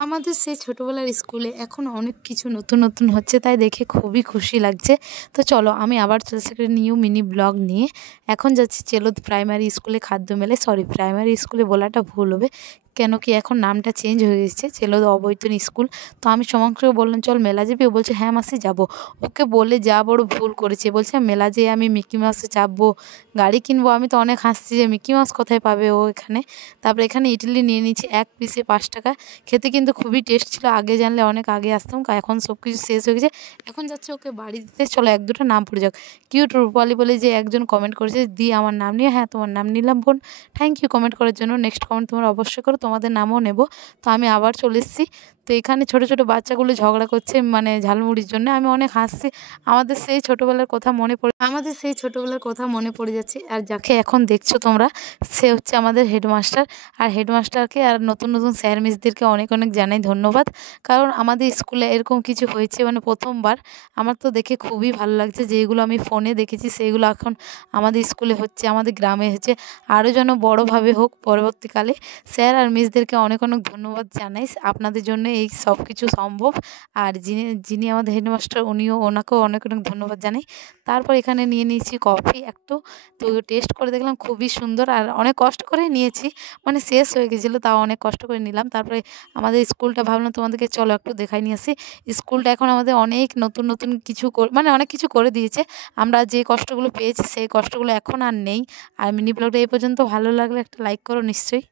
আমাদের সেই ছোটোবেলার স্কুলে এখন অনেক কিছু নতুন নতুন হচ্ছে, তাই দেখে খুবই খুশি লাগছে। তো চলো আমি আবার চলে এসেছি একটা নিউ মিনি ব্লগ নিয়ে। এখন যাচ্ছি চেলোদ প্রাইমারি স্কুলে খাদ্য মেলায়। সরি, প্রাইমারি স্কুলে বলাটা ভুল হবে, কেন কি এখন নামটা চেঞ্জ হয়ে গেছে, চেলোদ অবৈতন স্কুল। তো আমি সমাংসকে বললাম চল মেলা যাবি, ও বলছে হ্যাঁ মাসি যাবো। ওকে বলে যা বড় ভুল করেছে, বলছে মেলা যেয়ে আমি মিকি মাউসে চাপবো, গাড়ি কিনবো। আমি তো অনেক হাসছি যে মিকি মাউস কোথায় পাবে ও এখানে। তারপরে এখানে ইডলি নিয়ে নিচ্ছি, এক পিসে 5 টাকা। খেতে কিন্তু খুবই টেস্ট ছিল, আগে জানলে অনেক আগে আসতাম। এখন সব কিছু শেষ হয়ে গেছে। এখন যাচ্ছে ওকে বাড়ি দিতে, চলো 1-2টা নাম পড়ে যাক। কিউট রূপালি বলে যে একজন কমেন্ট করেছে, দি আমার নাম নিয়ে। হ্যাঁ তোমার নাম নিলাম বোন, থ্যাংক ইউ কমেন্ট করার জন্য। নেক্সট কমেন্ট তোমরা অবশ্যই করো, তোমাদের নামও নেব। তো আমি আবার চলে এসেছি। তো এখানে ছোটো ছোটো বাচ্চাগুলো ঝগড়া করছে মানে ঝালমুড়ির জন্য। আমি অনেক হাসছি, আমাদের সেই ছোটোবেলার কথা মনে পড়ে যাচ্ছে। আর যাকে এখন দেখছো তোমরা, সে হচ্ছে আমাদের হেডমাস্টার। আর হেডমাস্টারকে আর নতুন নতুন স্যার মিসদেরকে অনেক অনেক জানাই ধন্যবাদ। কারণ আমাদের স্কুলে এরকম কিছু হয়েছে মানে প্রথমবার। আমার তো দেখে খুবই ভালো লাগছে, যেগুলো আমি ফোনে দেখেছি সেইগুলো এখন আমাদের স্কুলে হচ্ছে, আমাদের গ্রামে হচ্ছে। আরও যেন বড়োভাবে হোক পরবর্তীকালে। স্যার আর মিসদেরকে অনেক অনেক ধন্যবাদ জানাই, আপনাদের জন্য এই সব কিছু সম্ভব। আর যিনি যিনি আমাদের হেডমাস্টার ওনাকেও অনেক অনেক ধন্যবাদ জানাই। তারপর এখানে নিয়ে নিয়েছি কফি একটু। তো টেস্ট করে দেখলাম খুবই সুন্দর, আর অনেক কষ্ট করে নিয়েছি, মানে শেষ হয়ে গেছিলো, তাও অনেক কষ্ট করে নিলাম। তারপরে আমাদের স্কুলটা ভাবলাম তোমাদেরকে চলো একটু দেখাই নিয়ে আসি। স্কুলটা এখন আমাদের অনেক নতুন নতুন কিছু মানে অনেক কিছু করে দিয়েছে। আমরা যে কষ্টগুলো পেয়েছি সেই কষ্টগুলো এখন আর নেই। আর মিনি ব্লগটা এই পর্যন্ত ভালো লাগলে একটা লাইক করো নিশ্চয়ই।